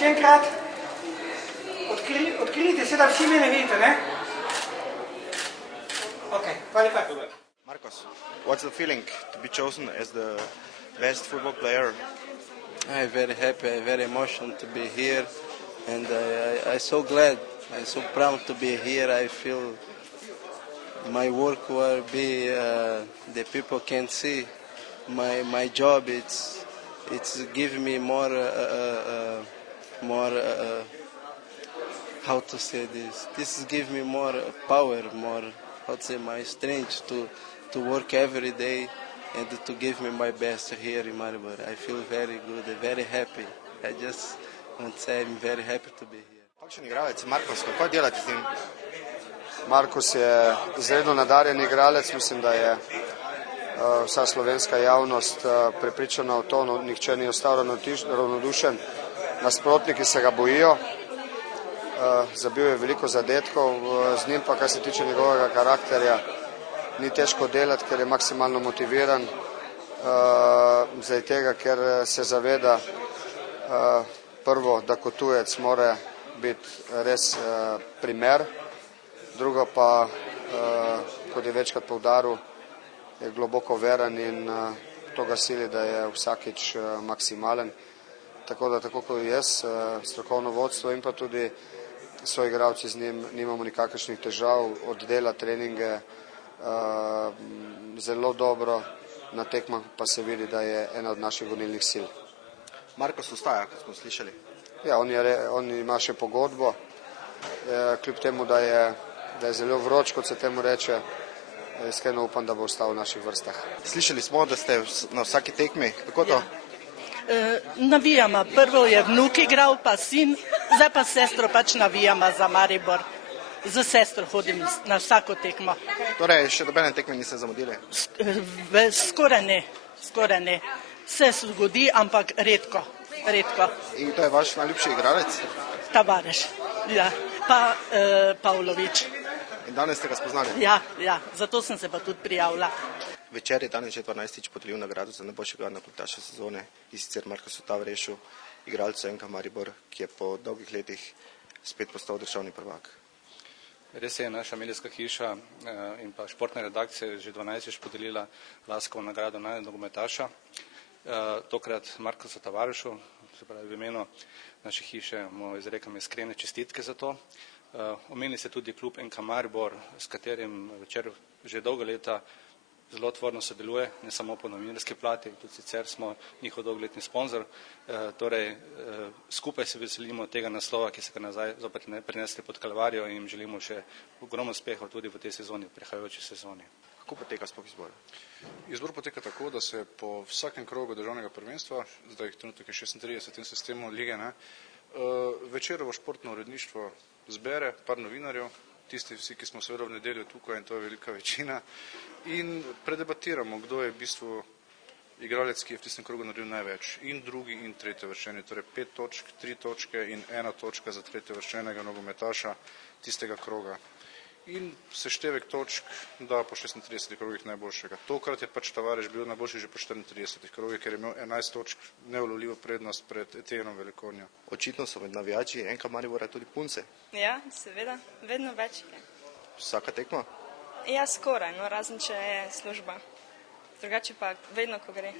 še enkrat. Odkrijte se, da vsi mene vidite, ne? Ok, hvala lepa. Marcos, what's the feeling to be chosen as the best football player? I'm very happy, very emotional to be here, and I'm so glad, I'm so proud to be here. I feel my work will be, the people can see my job. It's giving me more, how to say this? This is giving me more power, more, how to say, my strength to work every day and to give me my best here in Maribor. I feel very good, very happy. I just want to say I'm very happy to be here. Kakšen igralec Marcos, kako delate z njim? Marcos je izredno nadarjen igralec, mislim, da je vsa slovenska javnost prepričana o to, nihče ni ostal ravnodušen, nasprotniki se ga bojijo, zabil je veliko zadetkov, z njim pa, kar se tiče njegovega karakterja, ni težko delati, ker je maksimalno motiviran, zaradi tega, ker se zaveda prvo, da kot tujec mora biti res primer, drugo pa, kot je večkrat poudaril, je globoko veren in to ga sili, da je vsakič maksimalen. Tako da, tako kot jaz, strokovno vodstvo in pa tudi soigralci z njim nimamo nikakršnih težav, oddela treninge zelo dobro, na tekmah pa se vidi, da je ena od naših gonilnih sil. Marcos ostaja, kot smo slišali. Ja, on ima še pogodbo, kljub temu, da je zelo vroč, kot se temu reče, iskreno upam, da bo ostal v naših vrstah. Slišali smo, da ste na vsaki tekmi, kako to? Navijama, prvo je vnuk igral, pa sin, zdaj pa sestro pač navijama za Maribor. Z sestro hodim na vsako tekmo. Torej, še dobene tekme niste zamudili? Skoraj ne. Se zgodi, ampak redko. In to je vaš najljubši igralec? Tavares, ja, pa Pavlović. In danes ste ga spoznali? Ja, zato sem se pa tudi prijavila. Večer je danes že 12. podelil nagrado za najboljšega nogometaša sezone, in sicer Marcosu Tavaresu, igralcu NK Maribor, ki je po dolgih letih spet postal državni prvak. Res je, naša medijska hiša in pa športna redakcija že 12. podelila Laskovo nagrado nogometaša. Tokrat Marcosu Tavaresu, se pravi v imenu naše hiše, mu izrekam iskrene čestitke za to. Omenili ste tudi klub NK Maribor, s katerim Večer že dolga leta zelo tvorno sodeluje, ne samo po novinarski plati, tudi sicer smo njihov dolgoletni sponzor. Torej, skupaj se veselimo tega naslova, ki se ga nazaj zopet prinesli pod Kalvarijo, in želimo še ogromno uspehov tudi v tej sezoni, v prihajajoči sezoni. Kako poteka sploh izbor? Izbor poteka tako, da se po vsakem krogu državnega prvenstva, zdaj jih trenutno je 36 in sistemu lige, Večerovo športno uredništvo zbere par novinarjev, tisti vsi, ki smo seveda v nedeljo tukaj, in to je velika večina, in predebatiramo, kdo je v bistvu igralec, ki je v tistem krogu naredil največ, in drugi in tretji uvrščeni, torej 5 točk, 3 točke in 1 točka za tretji uvrščenega nogometaša tistega kroga. In seštevek točk da po 36 krogih najboljšega. Tokrat je pač Tavares bil najboljši že po 34 krogih, ker je imel 11 točk, neulovljivo prednost pred Etijenom Velikonjo. Očitno so med navijači NK Maribora tudi punce. Ja, seveda, vedno več je. Vsaka tekma? Ja, skoraj, razen če je služba. Drugače pa vedno, ko gre.